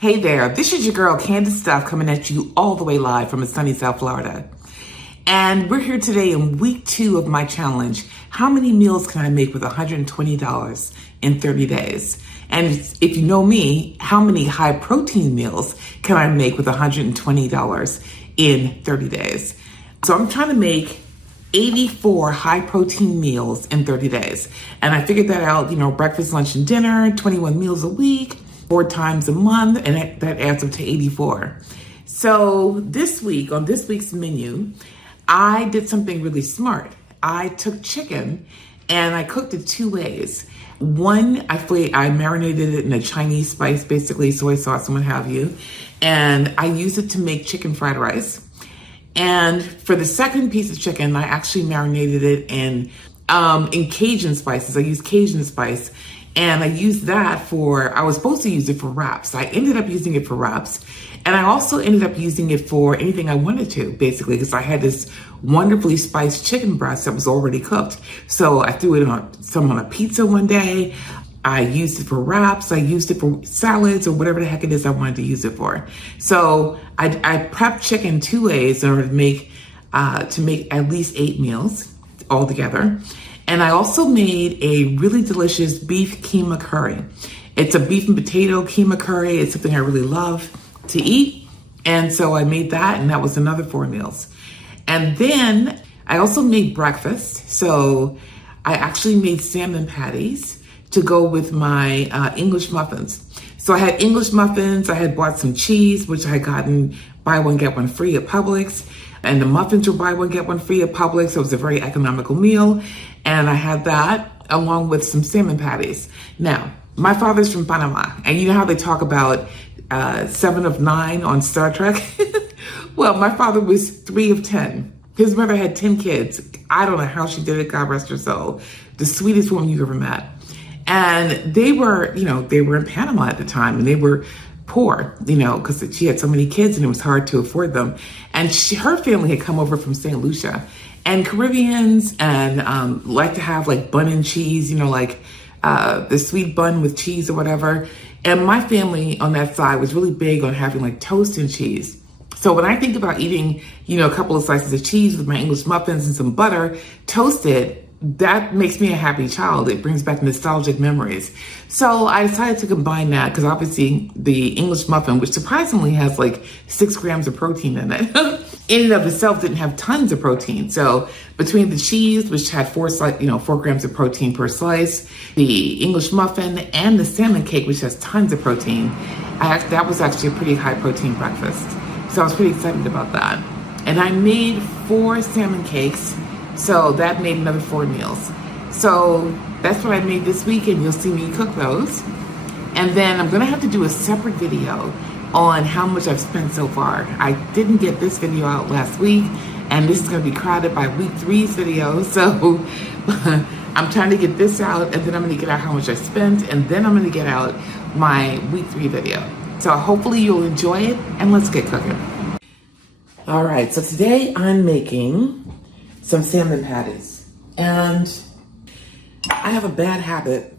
Hey there, this is your girl Candace Stuff coming at you all the way live from sunny South Florida. And we're here today in week 2 of my challenge. How many meals can I make with $120 in 30 days? And if you know me, how many high protein meals can I make with $120 in 30 days? So I'm trying to make 84 high protein meals in 30 days. And I figured that out, breakfast, lunch, and dinner, 21 meals a week, 4 times a month, and that adds up to 84. So this week, on this week's menu, I did something really smart. I took chicken and I cooked it 2 ways. One, I marinated it in a Chinese spice, basically soy sauce and what have you. And I used it to make chicken fried rice. And for the second piece of chicken, I actually marinated it in Cajun spices. I used Cajun spice. And I used that I was supposed to use it for wraps. I ended up using it for wraps. And I also ended up using it for anything I wanted to, basically, because I had this wonderfully spiced chicken breast that was already cooked. So I threw it on a pizza one day. I used it for wraps. I used it for salads or whatever the heck it is I wanted to use it for. So I prepped chicken 2 ways in order to make at least 8 meals altogether. And I also made a really delicious beef Keema curry. It's a beef and potato Keema curry. It's something I really love to eat. And so I made that, and that was another 4 meals. And then I also made breakfast. So I actually made salmon patties to go with my English muffins. So I had English muffins. I had bought some cheese, which I had gotten buy one, get one free at Publix. And the muffins were buy one, get one free at Publix. So it was a very economical meal. And I had that along with some salmon patties. Now, my father's from Panama. And you know how they talk about 7 of 9 on Star Trek? Well, my father was 3 of 10. His mother had 10 kids. I don't know how she did it, God rest her soul. The sweetest woman you ever met. And they were in Panama at the time, and they were poor, because she had so many kids and it was hard to afford them. And her family had come over from St. Lucia. And Caribbeans and like to have like bun and cheese, the sweet bun with cheese or whatever. And my family on that side was really big on having like toast and cheese. So when I think about eating, a couple of slices of cheese with my English muffins and some butter toasted, that makes me a happy child. It brings back nostalgic memories. So I decided to combine that because obviously the English muffin, which surprisingly has like 6 grams of protein in it, in and of itself didn't have tons of protein. So between the cheese, which had 4 grams of protein per slice, the English muffin, and the salmon cake, which has tons of protein, that was actually a pretty high protein breakfast. So I was pretty excited about that. And I made 4 salmon cakes. So that made another 4 meals. So that's what I made this week, and you'll see me cook those. And then I'm gonna have to do a separate video on how much I've spent so far. I didn't get this video out last week, and this is gonna be crowded by week 3's video. So I'm trying to get this out, and then I'm gonna get out how much I spent, and then I'm gonna get out my week 3 video. So hopefully you'll enjoy it, and let's get cooking. All right, so today I'm making some salmon patties. And I have a bad habit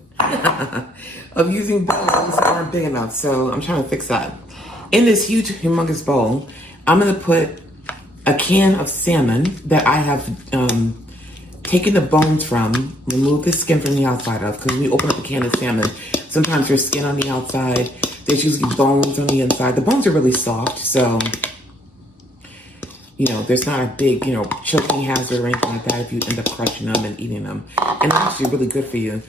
of using bowls that aren't big enough, so I'm trying to fix that. In this huge, humongous bowl, I'm gonna put a can of salmon that I have taken the bones from, remove the skin from the outside of, because when you open up a can of salmon, sometimes there's skin on the outside, there's usually bones on the inside. The bones are really soft, so there's not a big, choking hazard or anything like that if you end up crushing them and eating them. And they're actually really good for you.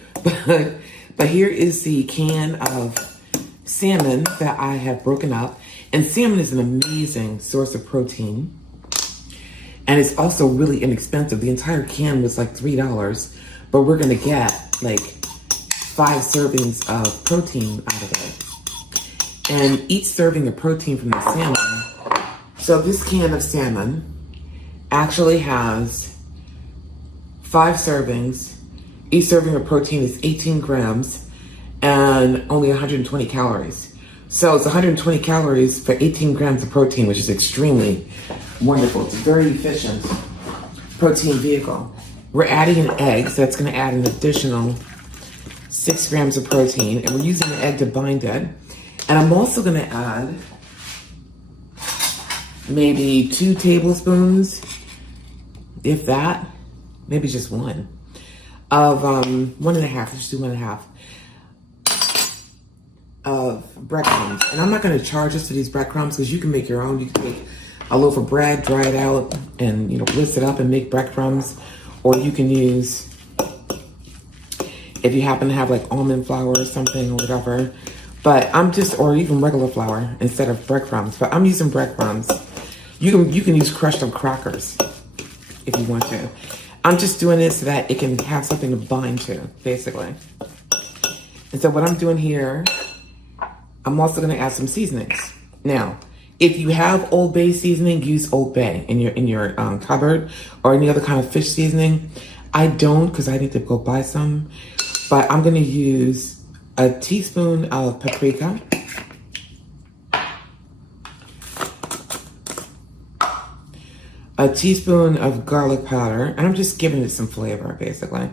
But here is the can of salmon that I have broken up. And salmon is an amazing source of protein. And it's also really inexpensive. The entire can was like $3. But we're going to get like 5 servings of protein out of it. And each serving of protein from the salmon. So this can of salmon actually has 5 servings. Each serving of protein is 18 grams and only 120 calories. So it's 120 calories for 18 grams of protein, which is extremely wonderful. It's a very efficient protein vehicle. We're adding an egg, so that's going to add an additional 6 grams of protein, and we're using the egg to bind it. And I'm also gonna add maybe 2 tablespoons, if that, maybe just one, of 1.5, let's just do 1.5 of breadcrumbs. And I'm not gonna charge us for these breadcrumbs because you can make your own. You can make a loaf of bread, dry it out, and blitz it up and make breadcrumbs. Or you can use, if you happen to have like almond flour or something or whatever. But or even regular flour instead of breadcrumbs. But I'm using breadcrumbs. You can use crushed up crackers if you want to. I'm just doing this so that it can have something to bind to, basically. And so what I'm doing here, I'm also gonna add some seasonings. Now, if you have Old Bay seasoning, use Old Bay in your cupboard, or any other kind of fish seasoning. I don't, because I need to go buy some. But I'm gonna use a teaspoon of paprika, a teaspoon of garlic powder, and I'm just giving it some flavor, basically.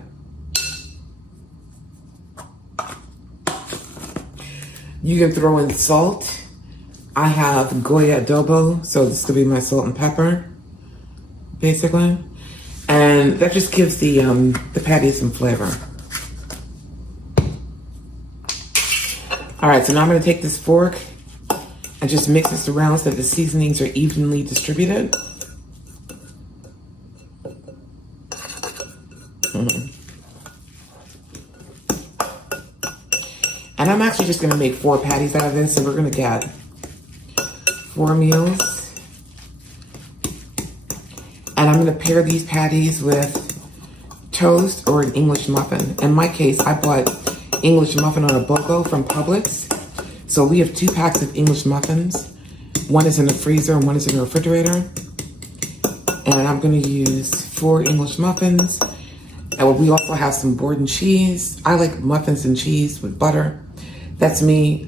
You can throw in salt. I have Goya adobo, so this could be my salt and pepper, basically. And that just gives the patty some flavor. All right, so now I'm gonna take this fork and just mix this around so that the seasonings are evenly distributed. And I'm actually just gonna make 4 patties out of this, so we're gonna get 4 meals. And I'm gonna pair these patties with toast or an English muffin. In my case, I bought English muffin on a BOGO from Publix. So we have 2 packs of English muffins. One is in the freezer and one is in the refrigerator. And I'm gonna use 4 English muffins. And we also have some Borden cheese. I like muffins and cheese with butter. That's me.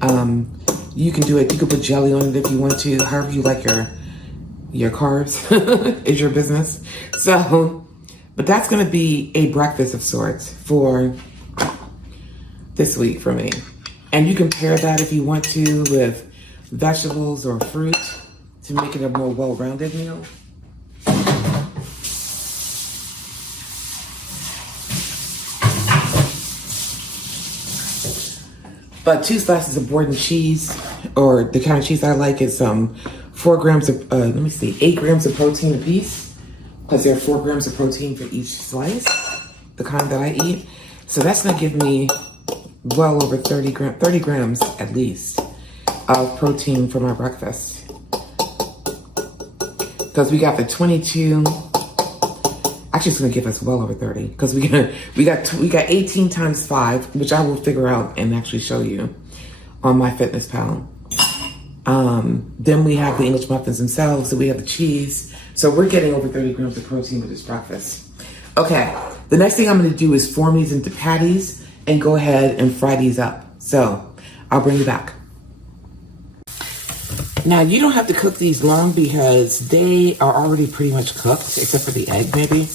You can do it. You can put jelly on it if you want to. However you like your carbs is your business. So, but that's gonna be a breakfast of sorts for this week for me. And you can pair that if you want to with vegetables or fruit to make it a more well-rounded meal. But 2 slices of Borden cheese, or the kind of cheese I like, is 4 grams of, 8 grams of protein a piece, because there are 4 grams of protein for each slice, the kind that I eat. So that's gonna give me well over 30 grams at least of protein for my breakfast. Because we got the 22, actually it's gonna give us well over 30, because we got 18 times 5, which I will figure out and actually show you on MyFitnessPal. Then we have the English muffins themselves, so we have the cheese. So we're getting over 30 grams of protein with this breakfast. Okay, the next thing I'm gonna do is form these into patties and go ahead and fry these up. So I'll bring you back. Now, you don't have to cook these long because they are already pretty much cooked, except for the egg maybe,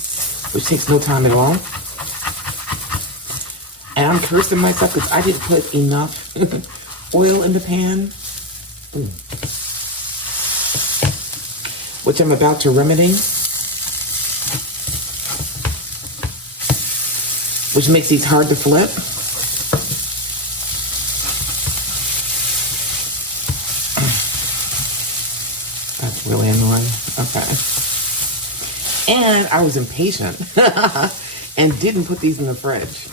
which takes no time at all. And I'm cursing myself because I didn't put enough oil in the pan, which I'm about to remedy, which makes these hard to flip. That's really annoying. Okay. And I was impatient and didn't put these in the fridge.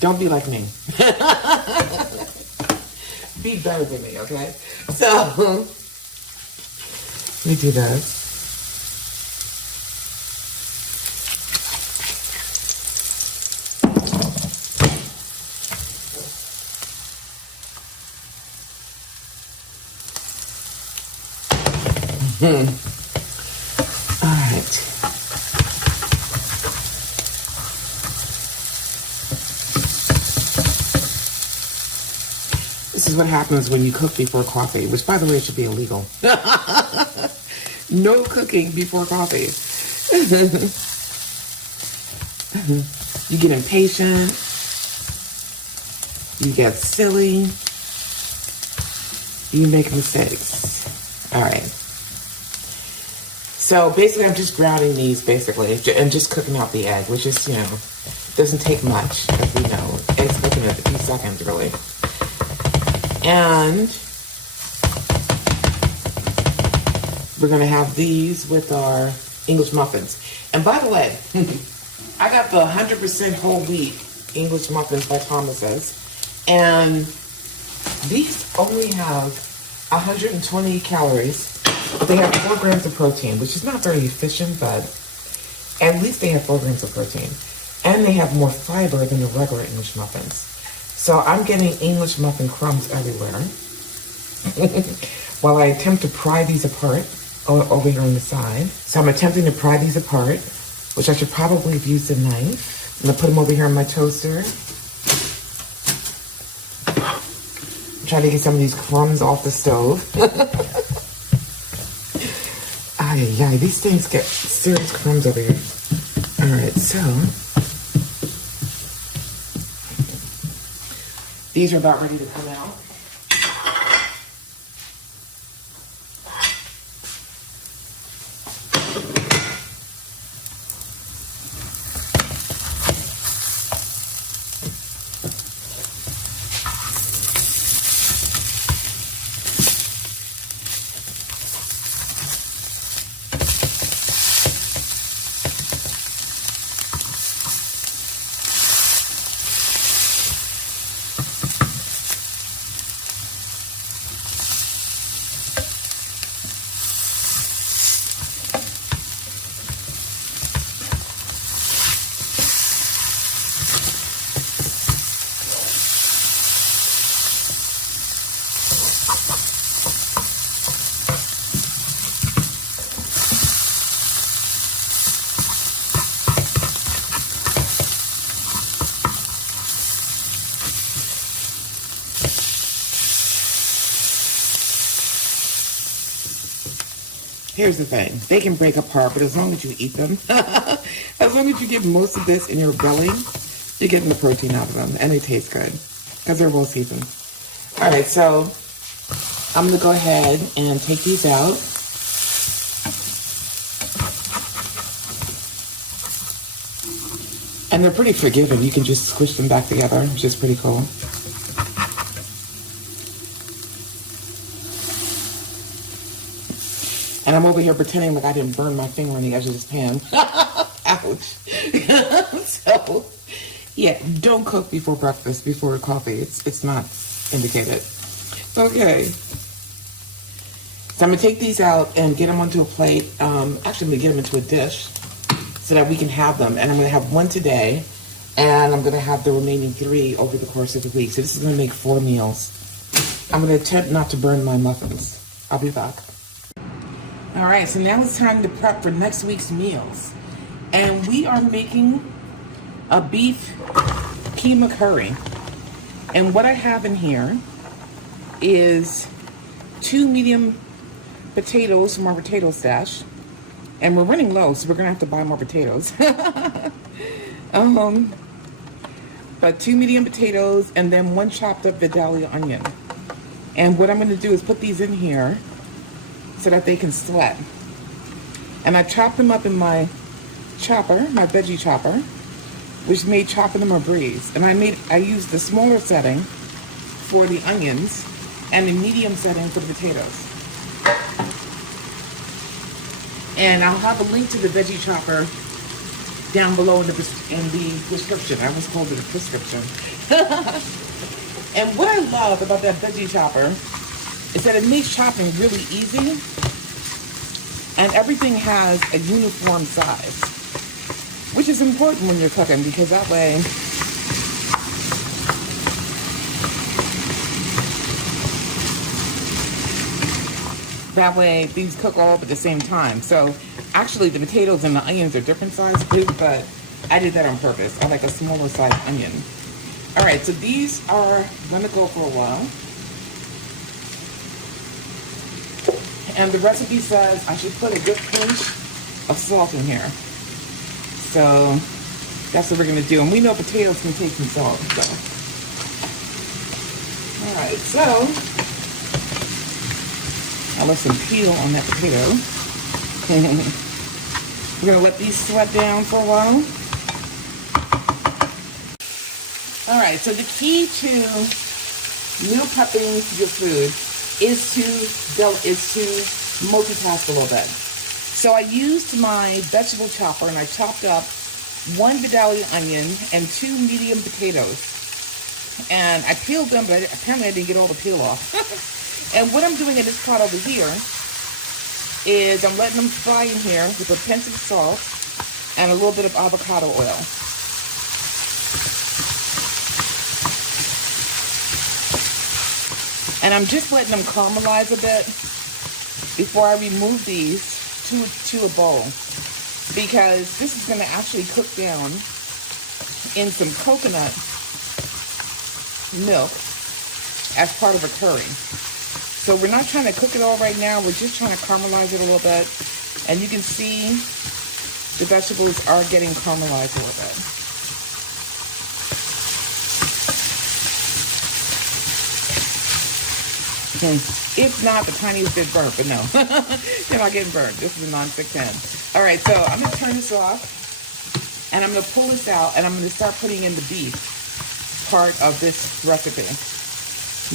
Don't be like me. Be better than me, okay? So, let me do this. All right. This is what happens when you cook before coffee, which, by the way, should be illegal. No cooking before coffee. You get impatient. You get silly. You make mistakes. All right. So basically, I'm just grounding these basically, and just cooking out the egg, which is, you know, doesn't take much, as we know. Eggs cooking in a few seconds, really. And we're gonna have these with our English muffins. And by the way, I got the 100% whole wheat English muffins by Thomas's, and these only have 120 calories, but they have 4 grams of protein, which is not very efficient, but at least they have 4 grams of protein. And they have more fiber than the regular English muffins. So I'm getting English muffin crumbs everywhere. While I attempt to pry these apart over here on the side. So I'm attempting to pry these apart, which I should probably have used a knife. I'm gonna put them over here on my toaster. Try to get some of these crumbs off the stove. Ay, these things get serious crumbs over here. All right, so these are about ready to come out. Here's the thing, they can break apart, but as long as you eat them, as long as you get most of this in your belly, you're getting the protein out of them, and they taste good, because they're well seasoned. All right, so I'm gonna go ahead and take these out. And they're pretty forgiving. You can just squish them back together, which is pretty cool. And I'm over here pretending like I didn't burn my finger on the edge of this pan. Ouch. So, yeah, don't cook before breakfast, before coffee. It's not indicated. Okay. So I'm going to take these out and get them onto a plate. Actually, I'm going to get them into a dish so that we can have them. And I'm going to have one today, and I'm going to have the remaining 3 over the course of the week. So this is going to make 4 meals. I'm going to attempt not to burn my muffins. I'll be back. All right, so now it's time to prep for next week's meals. And we are making a beef Keema curry. And what I have in here is 2 medium potatoes from our potato stash. And we're running low, so we're gonna have to buy more potatoes. But 2 medium potatoes and then 1 chopped up Vidalia onion. And what I'm gonna do is put these in here so that they can sweat. And I chopped them up in my chopper, my veggie chopper, which made chopping them a breeze. And I used the smaller setting for the onions and the medium setting for the potatoes. And I'll have a link to the veggie chopper down below in the description. I almost called it a prescription. And what I love about that veggie chopper is that it makes chopping really easy, and everything has a uniform size, which is important when you're cooking, because that way these cook all up at the same time. So actually the potatoes and the onions are different sizes, but I did that on purpose. I like a smaller size onion. All right, so these are gonna go for a while. And the recipe says I should put a good pinch of salt in here. So that's what we're gonna do. And we know potatoes can take some salt, so. All right, so I left some peel on that potato. We're gonna let these sweat down for a while. All right, so the key to meal prepping your food is to multitask a little bit. So I used my vegetable chopper and I chopped up 1 Vidalia onion and 2 medium potatoes. And I peeled them, but apparently I didn't get all the peel off. And what I'm doing in this pot over here is I'm letting them fry in here with a pinch of salt and a little bit of avocado oil. And I'm just letting them caramelize a bit before I remove these to a bowl, because this is going to actually cook down in some coconut milk as part of a curry. So we're not trying to cook it all right now, we're just trying to caramelize it a little bit. And you can see the vegetables are getting caramelized a little bit. If not, the tiniest bit burnt, but no, they're not getting burnt. This is a non-stick pan. All right, so I'm gonna turn this off and I'm gonna pull this out and I'm gonna start putting in the beef part of this recipe.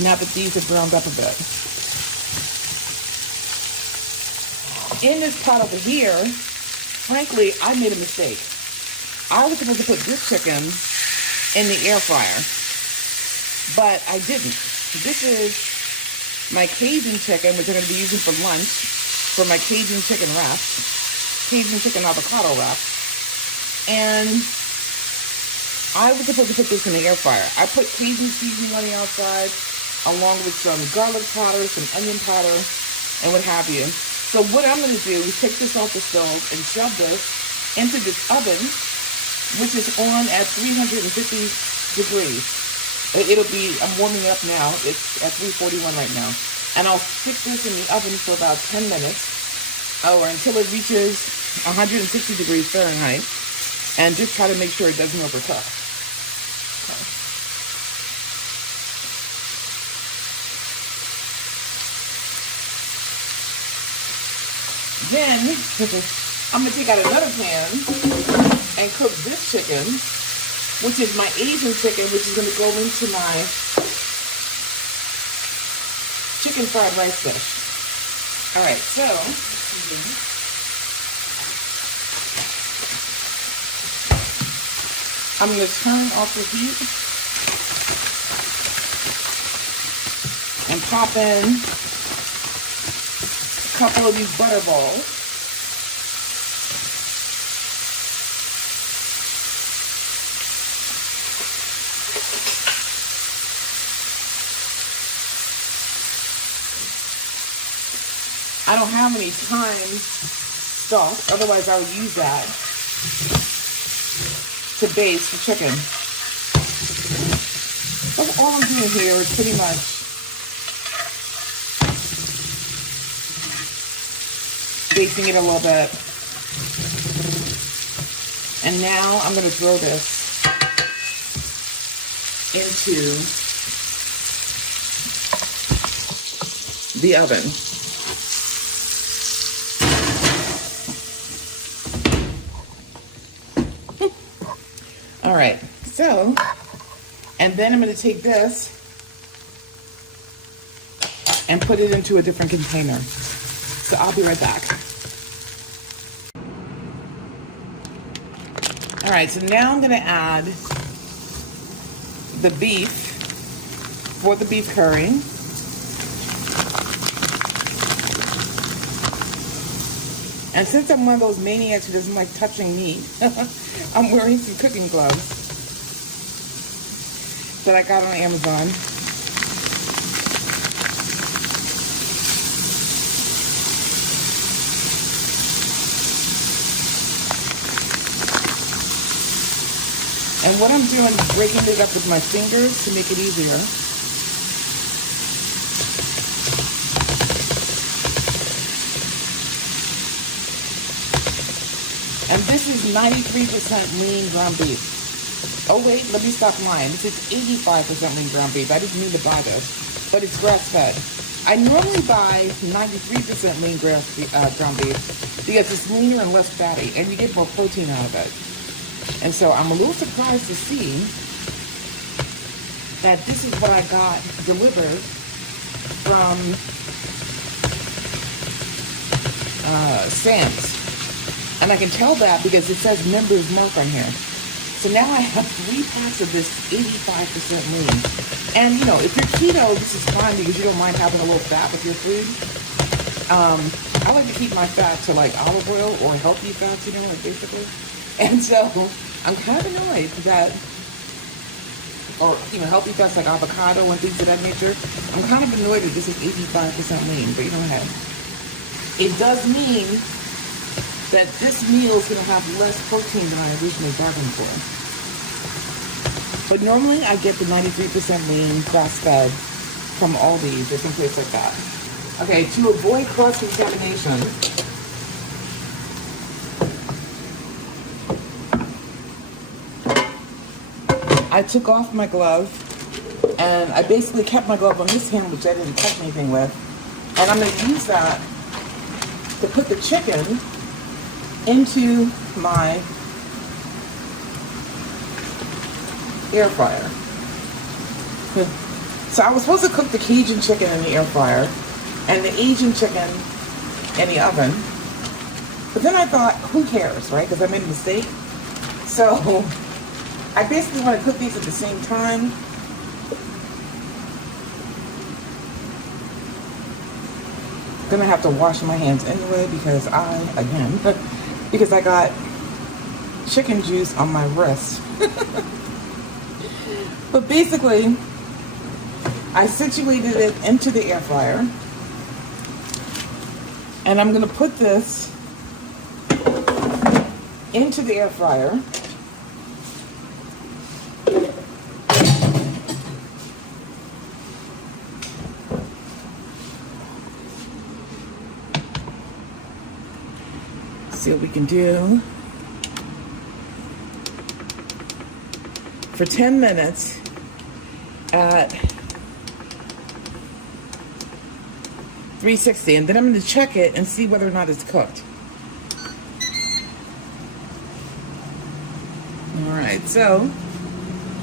Now that these are browned up a bit. In this pot over here, frankly, I made a mistake. I was supposed to put this chicken in the air fryer, but I didn't. This is my Cajun chicken, which I'm going to be using for lunch, for my Cajun chicken wraps, Cajun chicken avocado wraps. And I was supposed to put this in the air fryer. I put Cajun seasoning on the outside, along with some garlic powder, some onion powder, and what have you. So what I'm going to do is take this off the stove and shove this into this oven, which is on at 350 degrees. I'm warming up now. It's at 341 right now. And I'll stick this in the oven for about 10 minutes, or until it reaches 160 degrees Fahrenheit, and just try to make sure it doesn't overcook. Okay. Then, I'm going to take out another pan and cook this chicken, which is my Asian chicken, which is going to go into my chicken fried rice dish. All right, so I'm going to turn off the heat and pop in a couple of these butter balls. I don't have any thyme stock, otherwise I would use that to baste the chicken. That's all I'm doing here is pretty much basting it a little bit. And now I'm going to throw this into the oven. All right, so, and then I'm going to take this and put it into a different container. So I'll be right back. All right, so now I'm going to add the beef for the beef curry. And since I'm one of those maniacs who doesn't like touching meat, I'm wearing some cooking gloves that I got on Amazon. And what I'm doing is breaking it up with my fingers to make it easier. And this is 93% lean ground beef. Oh wait, let me stop lying. This is 85% lean ground beef. I didn't mean to buy this, but it's grass fed. I normally buy 93% lean ground beef because it's leaner and less fatty, and you get more protein out of it. And so I'm a little surprised to see that this is what I got delivered from Sam's. And I can tell that because it says members mark on here. So now I have 3 packs of this 85% lean. And you know, if you're keto, this is fine because you don't mind having a little fat with your food. I like to keep my fat to like olive oil or healthy fats, you know, like basically. And so I'm kind of annoyed that, or you know, healthy fats like avocado and things of that nature. I'm kind of annoyed that this is 85% lean, but you know what? It does mean that this meal is going to have less protein than I originally bargained for. But normally I get the 93% lean grass-fed from Aldi or someplace like that. Okay, to avoid cross-contamination, I took off my glove and I basically kept my glove on this hand, which I didn't touch anything with. And I'm going to use that to put the chicken into my air fryer. So I was supposed to cook the Cajun chicken in the air fryer and the Asian chicken in the oven. But then I thought, who cares, right? Because I made a mistake. So I basically want to cook these at the same time. Gonna have to wash my hands anyway because because I got chicken juice on my wrist. But basically, I situated it into the air fryer, and I'm gonna put this into the air fryer. See what we can do. For 10 minutes at 360, and then I'm going to check it and see whether or not it's cooked. All right, so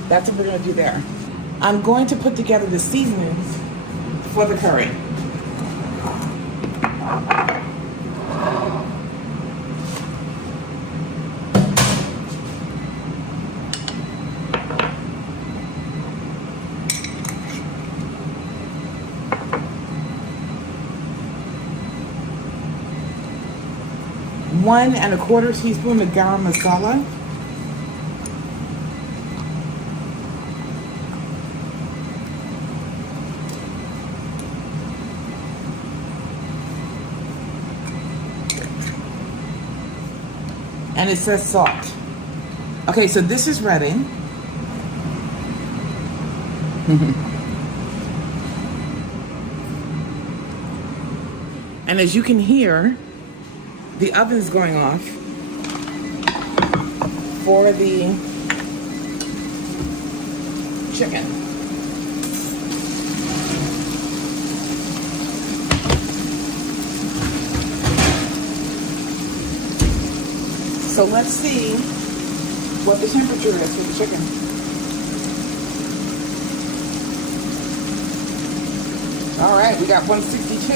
that's what we're going to do there. I'm going to put together the seasonings for the curry. One and a quarter teaspoon of garam masala. And it says salt. Okay, so this is ready. And as you can hear, the oven's going off for the chicken. So let's see what the temperature is for the chicken. All right, we got 162.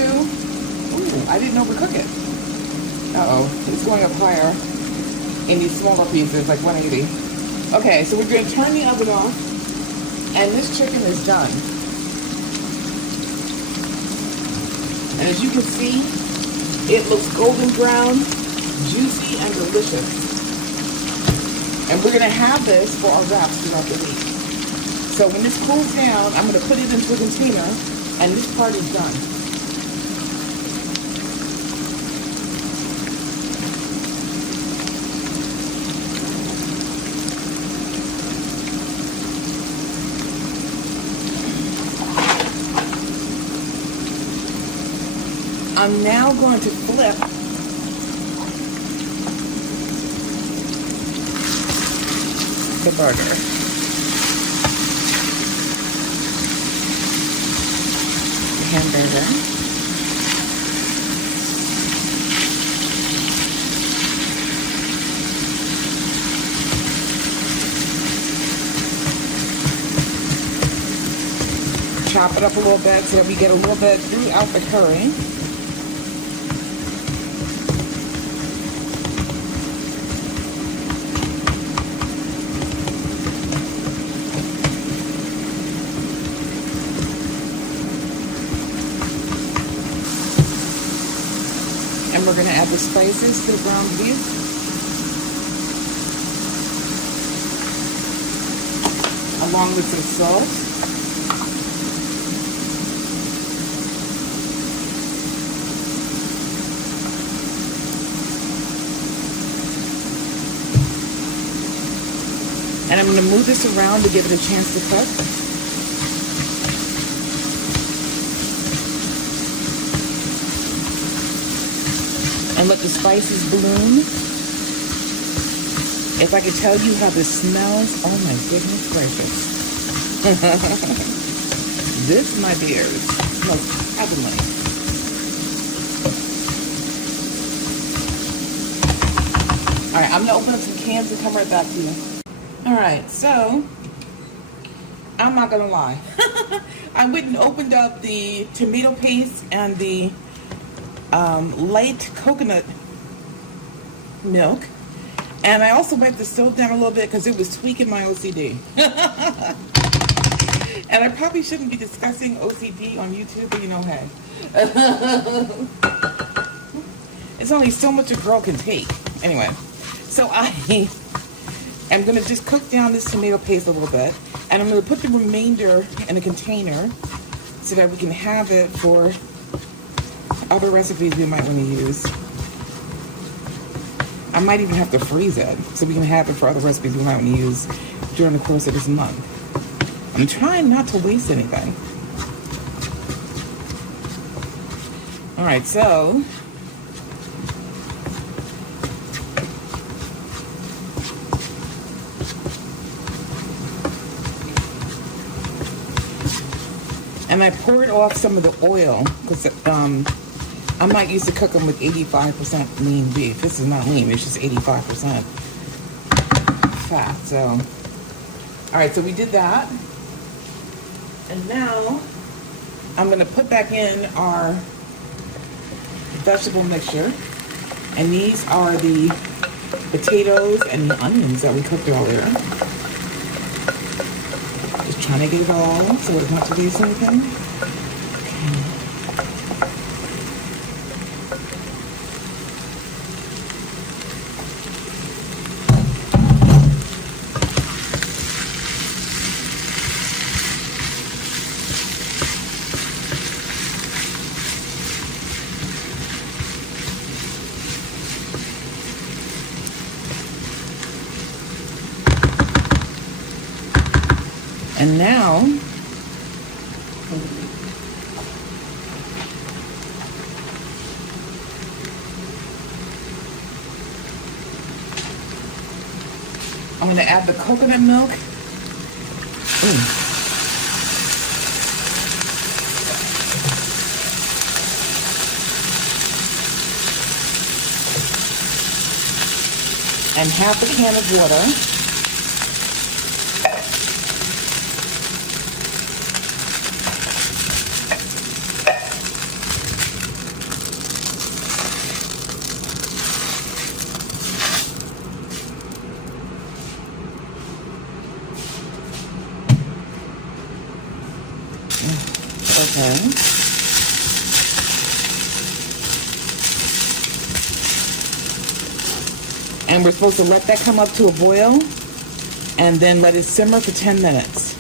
Ooh, I didn't overcook it. Uh-oh, it's going up higher in these smaller pieces, like 180. Okay, so we're going to turn the oven off, and this chicken is done. And as you can see, it looks golden brown, juicy, and delicious. And we're going to have this for our wraps throughout the week. So when this cools down, I'm going to put it into a container, and this part is done. I'm now going to flip the burger. hamburger. Chop it up a little bit so that we get a little bit throughout the curry. And we're going to add the spices to the ground beef. Along with some salt. And I'm going to move this around to give it a chance to cook. And let the spices bloom. If I could tell you how this smells, oh my goodness gracious. This, my dears, smells heavenly. All right, I'm going to open up some cans and come right back to you. All right, so I'm not gonna lie. I went and opened up the tomato paste and the light coconut milk, and I also wiped the stove down a little bit because it was tweaking my OCD. And I probably shouldn't be discussing OCD on YouTube, but you know, hey. It's only so much a girl can take. Anyway, so I'm going to just cook down this tomato paste a little bit, and I'm going to put the remainder in a container so that we can have it for other recipes we might want to use. I might even have to freeze it so we can have it for other recipes we might want to use during the course of this month. I'm trying not to waste anything. All right, so and I poured off some of the oil because I might used to cook them with 85% lean beef. This is not lean, it's just 85% fat. So, all right, so we did that. And now I'm gonna put back in our vegetable mixture. And these are the potatoes and the onions that we cooked earlier. Just trying to get it all so it's not to be anything. And now, I'm going to add the coconut milk. And half a can of water. Okay. And we're supposed to let that come up to a boil and then let it simmer for 10 minutes.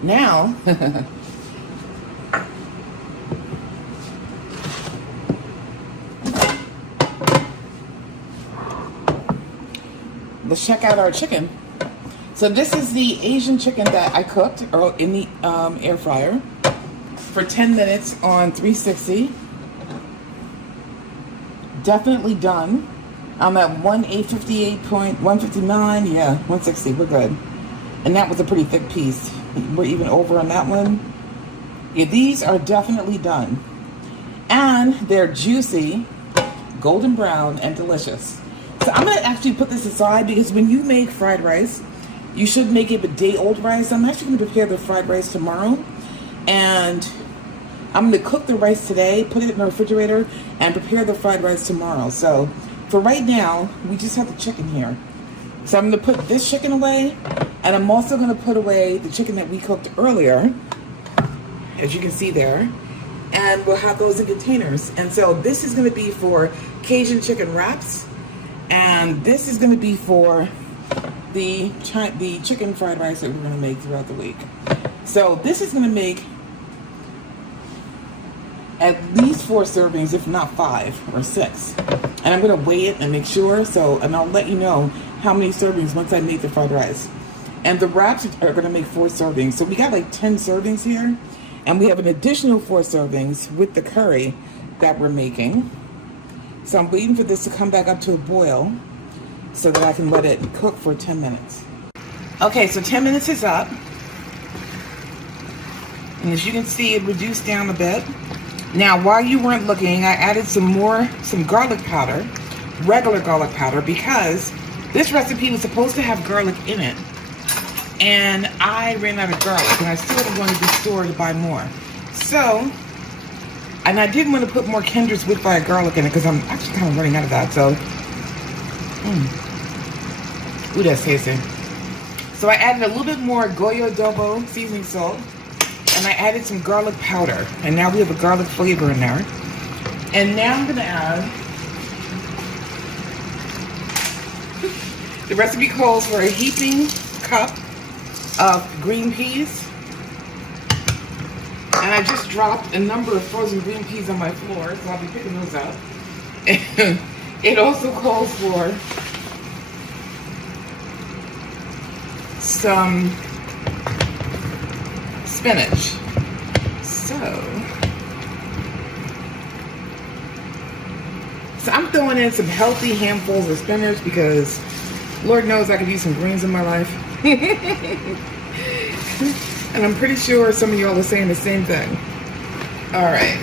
Now, let's check out our chicken. So this is the Asian chicken that I cooked in the air fryer for 10 minutes on 360. Definitely done. I'm at 158.159. Yeah, 160. We're good. And that was a pretty thick piece. We're even over on that one. Yeah, these are definitely done. And they're juicy, golden brown, and delicious. So I'm going to actually put this aside because when you make fried rice, you should make it with day-old rice. I'm actually going to prepare the fried rice tomorrow. And I'm going to cook the rice today, put it in the refrigerator, and prepare the fried rice tomorrow. So for right now, we just have the chicken here. So I'm going to put this chicken away, and I'm also going to put away the chicken that we cooked earlier, as you can see there, and we'll have those in containers. And so this is going to be for Cajun chicken wraps, and this is going to be for the chicken fried rice that we're going to make throughout the week. So this is going to make at least 4 servings, if not 5 or 6. And I'm going to weigh it and make sure. And I'll let you know how many servings once I make the fried rice. And the wraps are going to make 4 servings. So we got like 10 servings here. And we have an additional 4 servings with the curry that we're making. So I'm waiting for this to come back up to a boil so that I can let it cook for 10 minutes. Okay, so 10 minutes is up. And as you can see, it reduced down a bit. Now, while you weren't looking, I added some garlic powder, regular garlic powder, because this recipe was supposed to have garlic in it. And I ran out of garlic, and I still wanted to be store to buy more. So, and I didn't want to put more Kendra's Wood Fire garlic in it because I'm actually kind of running out of that. So, ooh, that's tasty. So I added a little bit more Goya adobo seasoning salt, and I added some garlic powder, and now we have a garlic flavor in there. And now I'm gonna add, the recipe calls for a heaping cup of green peas. And I just dropped a number of frozen green peas on my floor, so I'll be picking those up. And it also calls for some spinach. So I'm throwing in some healthy handfuls of spinach because Lord knows I could use some greens in my life. And I'm pretty sure some of y'all are saying the same thing. All right.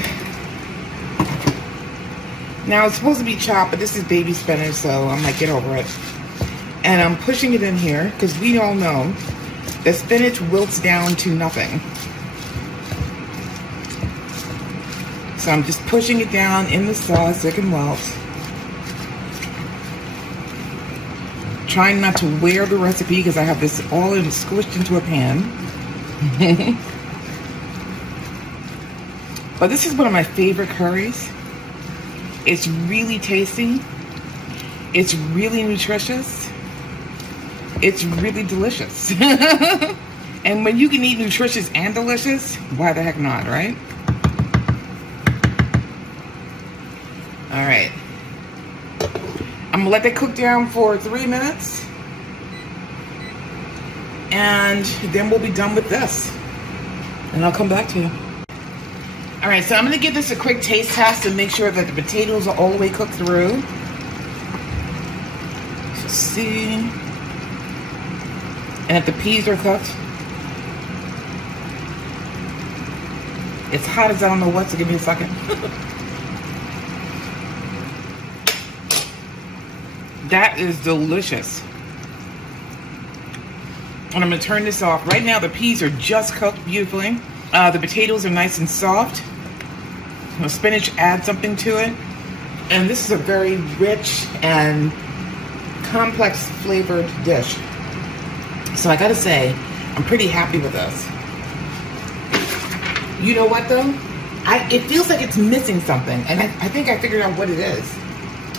Now it's supposed to be chopped, but this is baby spinach, so I'm like, get over it. And I'm pushing it in here because we all know that spinach wilts down to nothing. So I'm just pushing it down in the sauce so it can wilt. Trying not to wear the recipe because I have this all squished into a pan. But this is one of my favorite curries. It's really tasty. It's really nutritious. It's really delicious. And when you can eat nutritious and delicious, why the heck not, right? All right. I'm gonna let that cook down for 3 minutes. And then we'll be done with this. And I'll come back to you. All right, so I'm gonna give this a quick taste test and make sure that the potatoes are all the way cooked through. So see. And if the peas are cooked. It's hot as I don't know what, so give me a second. That is delicious. And I'm gonna turn this off. Right now the peas are just cooked beautifully. The potatoes are nice and soft. The spinach adds something to it. And this is a very rich and complex flavored dish. So I gotta say, I'm pretty happy with this. You know what though? It feels like it's missing something. And I think I figured out what it is.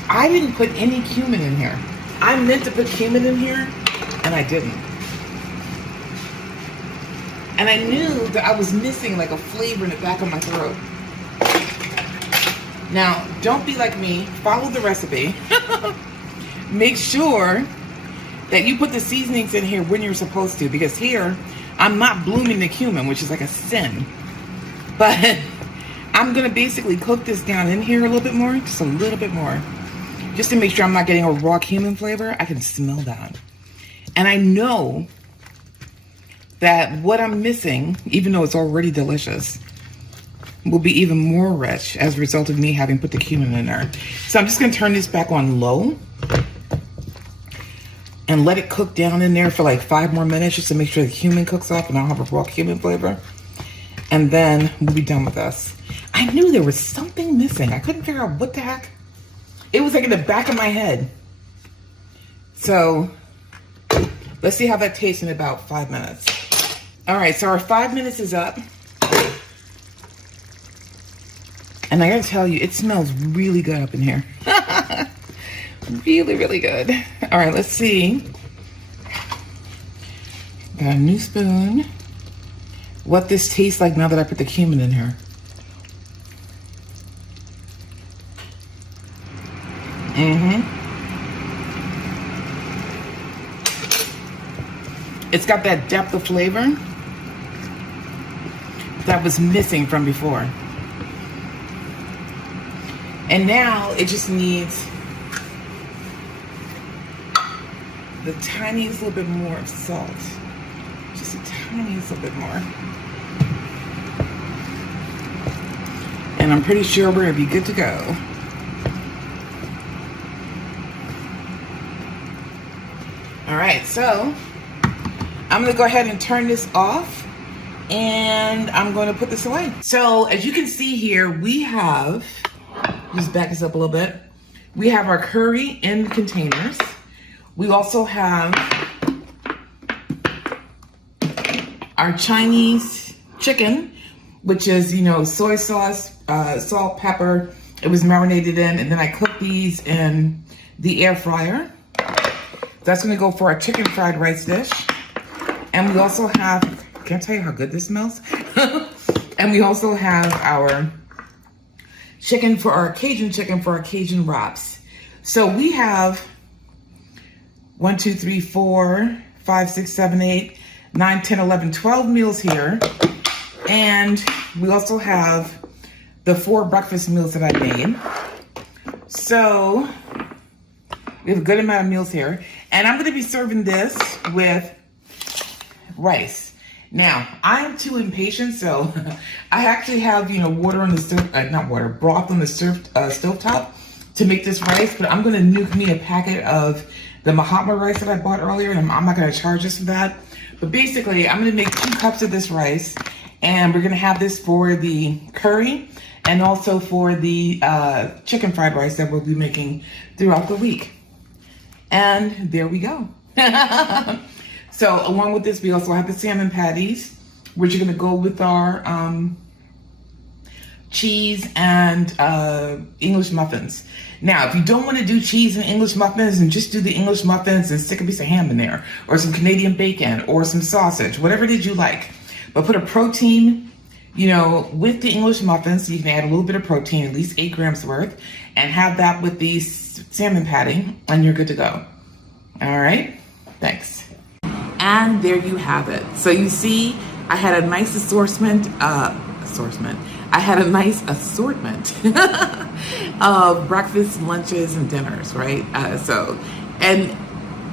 I didn't put any cumin in here. I meant to put cumin in here, and I didn't. And I knew that I was missing like a flavor in the back of my throat. Now, don't be like me. Follow the recipe. Make sure that you put the seasonings in here when you're supposed to, because here I'm not blooming the cumin, which is like a sin. But I'm gonna basically cook this down in here a little bit more, just a little bit more, just to make sure I'm not getting a raw cumin flavor. I can smell that. And I know that what I'm missing, even though it's already delicious, will be even more rich as a result of me having put the cumin in there. So I'm just gonna turn this back on low and let it cook down in there for like 5 more minutes, just to make sure the cumin cooks up and I don't have a raw cumin flavor. And then we'll be done with this. I knew there was something missing. I couldn't figure out what the heck. It was like in the back of my head. So let's see how that tastes in about 5 minutes. All right, so our 5 minutes is up. And I gotta tell you, it smells really good up in here. Really, really good. All right, let's see. Got a new spoon. What this tastes like now that I put the cumin in here. It's got that depth of flavor that was missing from before. And now it just needs the tiniest little bit more of salt. Just the tiniest little bit more. And I'm pretty sure we're gonna be good to go. All right, so I'm gonna go ahead and turn this off, and I'm gonna put this away. So as you can see here, we have, just back this up a little bit. We have our curry in containers. We also have our Chinese chicken, which is, you know, soy sauce, salt, pepper. It was marinated in, and then I cooked these in the air fryer. That's gonna go for our chicken fried rice dish. And we also have, can't tell you how good this smells. And we also have our chicken for our Cajun wraps. So we have 1, 2, 3, 4, 5, 6, 7, 8, 9, 10, 11, 12 meals here. And we also have the 4 breakfast meals that I made. So we have a good amount of meals here. And I'm gonna be serving this with rice. Now, I'm too impatient, so I actually have, you know, water on the stove, not water, broth on the stovetop to make this rice, but I'm gonna nuke me a packet of the Mahatma rice that I bought earlier, and I'm not gonna charge us for that. But basically, I'm gonna make 2 cups of this rice, and we're gonna have this for the curry and also for the chicken fried rice that we'll be making throughout the week. And there we go. So along with this, we also have the salmon patties, which are gonna go with our cheese and English muffins. Now, if you don't wanna do cheese and English muffins, and just do the English muffins and stick a piece of ham in there, or some Canadian bacon, or some sausage, whatever it is you like. But put a protein, you know, with the English muffins. So you can add a little bit of protein, at least 8 grams worth, and have that with the salmon patty, and you're good to go. All right, thanks. And there you have it. So you see, I had a nice assortment. I had a nice assortment of breakfast, lunches, and dinners, right? And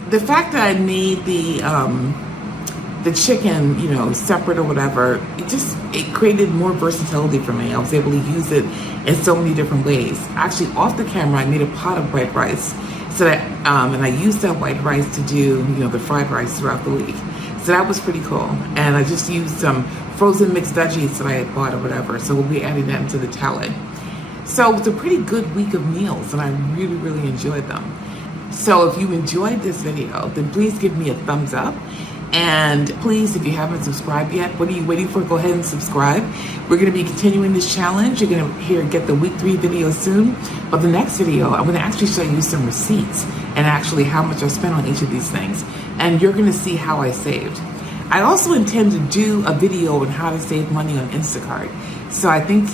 the fact that I made the chicken, you know, separate or whatever, it created more versatility for me. I was able to use it in so many different ways. Actually, off the camera, I made a pot of white rice. So that, and I used that white rice to do, you know, the fried rice throughout the week. So that was pretty cool. And I just used some frozen mixed veggies that I had bought or whatever. So we'll be adding that into the talent. So it was a pretty good week of meals, and I really, really enjoyed them. So if you enjoyed this video, then please give me a thumbs up. And please, if you haven't subscribed yet, what are you waiting for? Go ahead and subscribe. We're gonna be continuing this challenge. You're gonna get the week 3 video soon. But the next video, I'm gonna actually show you some receipts and actually how much I spent on each of these things. And you're gonna see how I saved. I also intend to do a video on how to save money on Instacart. So I think,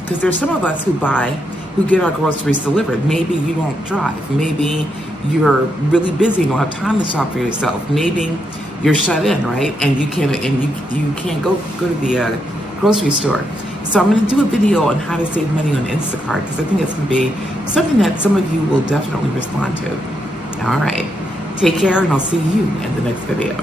because there's some of us who get our groceries delivered. Maybe you don't drive. Maybe you're really busy and don't have time to shop for yourself. Maybe you're shut in, right? And you can't go to the grocery store. So I'm going to do a video on how to save money on Instacart because I think it's going to be something that some of you will definitely respond to. All right. Take care, and I'll see you in the next video.